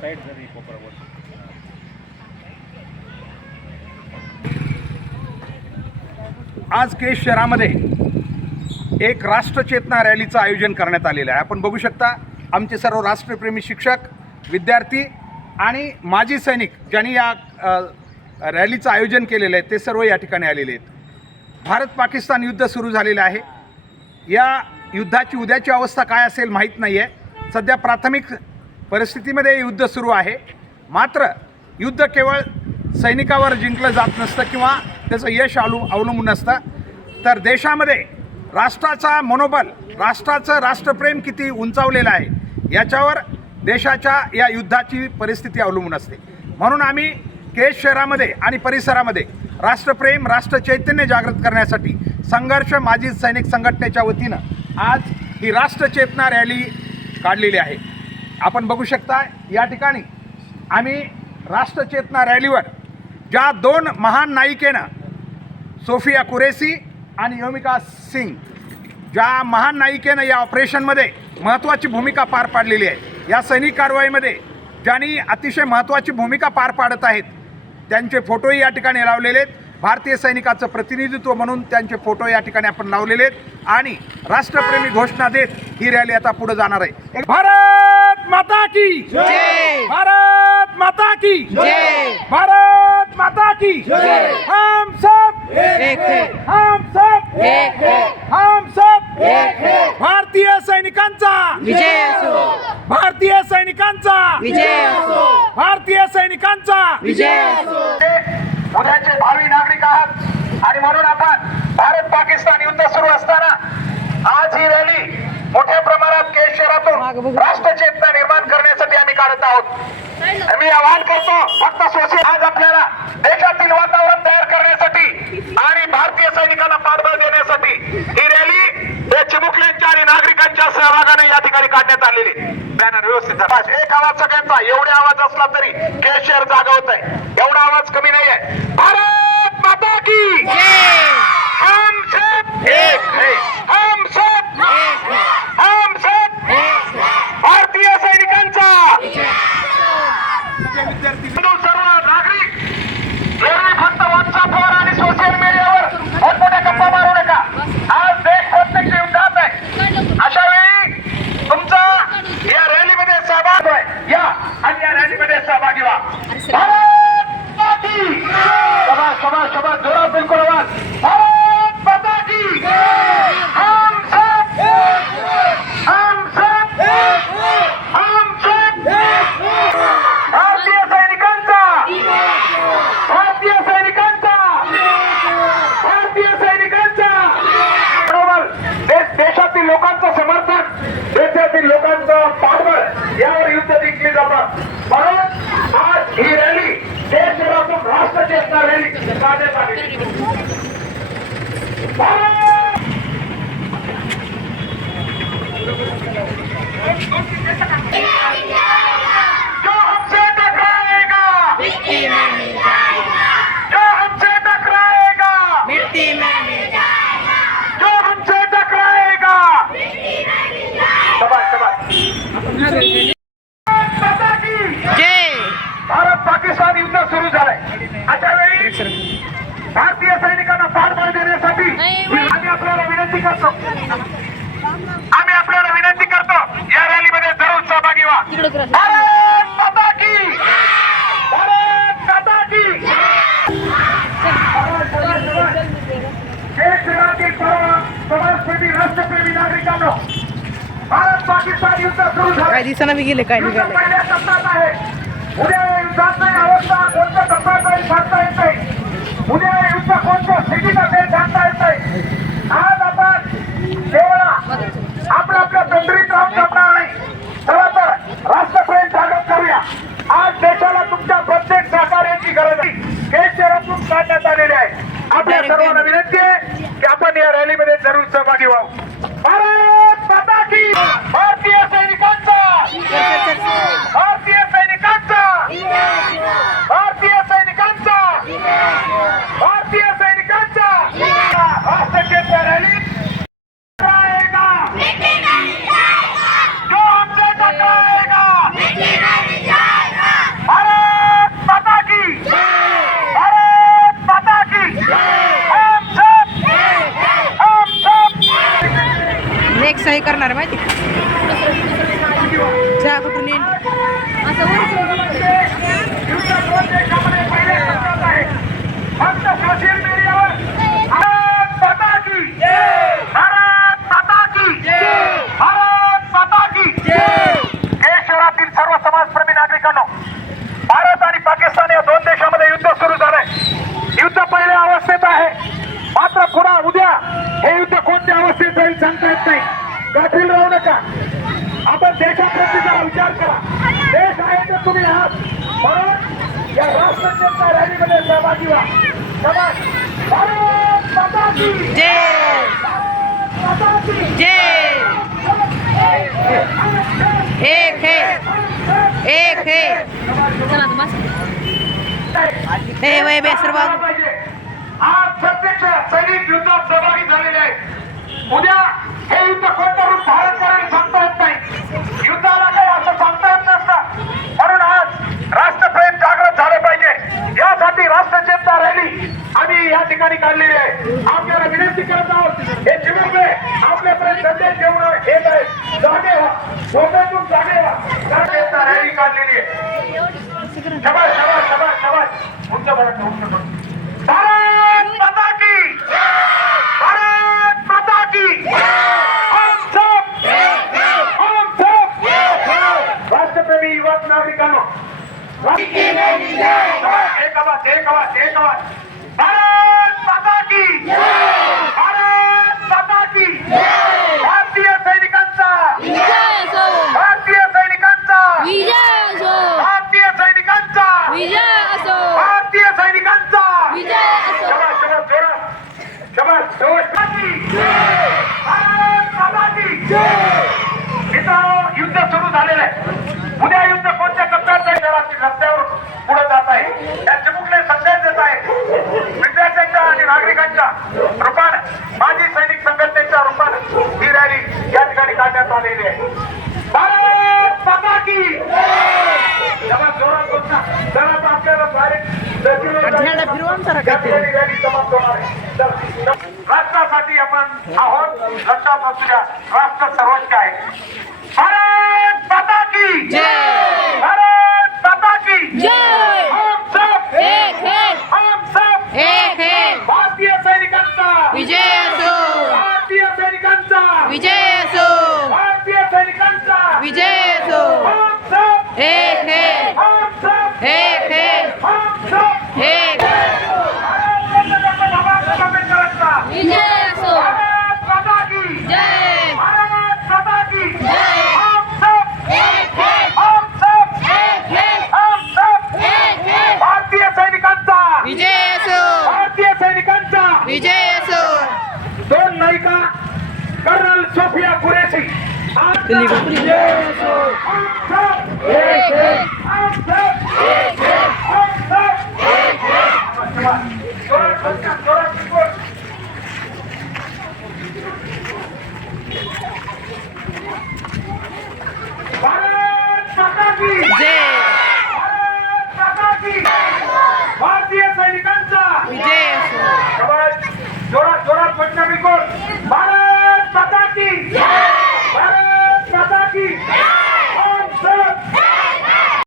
Side जरी कोपरावर आज केश शहरामध्ये एक राष्ट्रचेतना रॅलीचं आयोजन करण्यात आलेलं आहे. आपण बघू शकता आमचे सर्व राष्ट्रप्रेमी शिक्षक विद्यार्थी आणि माजी सैनिक ज्यांनी या रॅलीचं आयोजन केलेलं आहे ते सर्व या ठिकाणी आलेले आहेत. भारत पाकिस्तान युद्ध सुरू झालेलं आहे. या युद्धाची उद्याची अवस्था काय असेल माहीत नाही आहे सध्या प्राथमिक परिस्थितीमध्ये युद्ध सुरू आहे. मात्र युद्ध केवळ सैनिकावर जिंकलं जात नसतं किंवा त्याचं यश अवलू अवलंबून असतं तर देशामध्ये राष्ट्राचा मनोबल राष्ट्राचं राष्ट्रप्रेम किती उंचावलेलं आहे याच्यावर देशाच्या या युद्धाची परिस्थिती अवलंबून असते. म्हणून आम्ही केश शहरामध्ये आणि परिसरामध्ये राष्ट्रप्रेम राष्ट्रचैतन्य जागृत करण्यासाठी संघर्ष माजी सैनिक संघटनेच्या वतीनं आज ही राष्ट्रचेतना रॅली काढलेली आहे. आपण बघू शकता या ठिकाणी आम्ही राष्ट्रचेतना रॅलीवर ज्या दोन महान नायिकेनं सोफिया कुरेसी आणि योमिका सिंग ज्या महान नायिकेनं या ऑपरेशनमध्ये महत्त्वाची भूमिका पार पाडलेली आहे. या सैनिक कारवाईमध्ये ज्यांनी अतिशय महत्त्वाची भूमिका पार पाडत आहेत त्यांचे फोटोही या ठिकाणी लावलेले आहेत. भारतीय सैनिकाचं प्रतिनिधित्व म्हणून त्यांचे फोटो या ठिकाणी आपण लावलेले आहेत. आणि राष्ट्रप्रेमी घोषणा देत ही रॅली आता पुढे जाणार आहे. भारत! माता की। भारत माता की। भारत माता की। हम सब। एक है। हम सब। एक है। हम सब। एक है। भारतीय सैनिकांचा। विजय असो। भारतीय सैनिकांचा। विजय असो। भारतीय सैनिकांचा। विजय असो। उद्याचे भावी नागरिक आहात. आणि म्हणून आपण भारत पाकिस्तान युद्ध सुरू असताना आज ही रॅली मोठ्या प्रमाणात केश मागं शहरातून बघू. राष्ट्रचेतना काढत आहोत. मी आवाहन करतो फक्त सोशल आज आपल्याला देशातील वातावरण तयार करण्यासाठी आणि भारतीय सैनिकांना पाठबळ देण्यासाठी ही रॅली हे चिमुकल्यांच्या आणि नागरिकांच्या सहभागाने या ठिकाणी काढण्यात आलेली बॅनर व्यवस्थित. एक आवाज सगळ्यांचा एवढे आवाज असला तरी केश शहर जागा होत आहे. एवढा आवाज कमी नाही आहे भारत माता की हम सब एक है हम सब हम सब भारतीय सैनिकांचा हिंदू सर्व नागरिक एरवी फक्त व्हॉट्सअपवर आणि सोशल मीडियावर मोठमोठ्या गप्पा मारू नका आज देश प्रत्यक्ष युद्धात आहे अशा वेळी तुमचा या रॅलीमध्ये सहभाग आहे या आणि या रॅलीमध्ये सहभागी व्हा भारत माता की सभा सभा सभा जोरात बिलकुल आवाज भारत माता की हम सब हम सब हम सब भारतीय सैनिकांचा भारतीय सैनिकांचा भारतीय सैनिकांचा बरोबर देश देशातील लोकांचं समर्थन देशातील लोकांचं पाठबळ यावर युद्ध जिंकली जातात म्हणून आज ही रॅली देशभरातून राष्ट्रचेतना रॅली देण्यासाठी आम्ही आपल्याला विनंती करतो. आम्ही आपल्याला विनंती करतो. या रॅलीमध्ये जरूर सहभागी व्हा. भारत माता की. भारत माता की. देशभरातील सर्व समाजप्रेमी राष्ट्रप्रेमी नागरिकांनो भारत पाकिस्तान युद्ध सुरू झालं. काय दिसाना बी गेले काय निघाले. पहिल्या टप्प्यात आहे. उद्या युद्धात नाही अवस्था कोणत्या टप्प्यात सांगता येत नाही. उद्या युद्ध कोणत्या स्थितीत असेल सांगता येत नाही? आज आपण केवळ आपल्या आपल्या तंत्रीत राहून जमणार नाही. चला तर राष्ट्रप्रेम जागृत करूया. आज देशाला तुमच्या प्रत्येक सहकार्याची गरज आहे. हे शहरातून काढण्यात आलेले आहे. आपल्या सर्वांना विनंती आहे की आपण या रॅलीमध्ये जरूर सहभागी व्हावं. करणार माहिती राष्ट्र जनता रॅलीमध्ये एक है एक है हे वय बेसरबाग आज प्रत्यक्ष सैनिक युद्धात सहभागी झालेले आहेत उद्या हे युद्ध कोणतं रूप धारण करायला सांगता राष्ट्रप्रेमी युवक नागरिकांनो एक आवाज एक आवाज एक आवाज. भारत माता की आहे. या चिमुकले संदेश देत आहेत? विद्यार्थ्यांच्या आणि नागरिकांच्या रूपानं माजी सैनिक संघटनेच्या रूपानं ही रॅली या ठिकाणी काढण्यात आलेली आहे. राष्ट्रासाठी आपण आहोत राष्ट्रापासून राष्ट्र सर्वोच्च आहे. भारत माता भारत माता की भारतीय सैनिकांचा. विजय असो। भारतीय सैनिकांचा. विजय असो। भारतीय सैनिकांचा. विजय असो। भारतीय सैनिकांचा जोरात जोरात कोण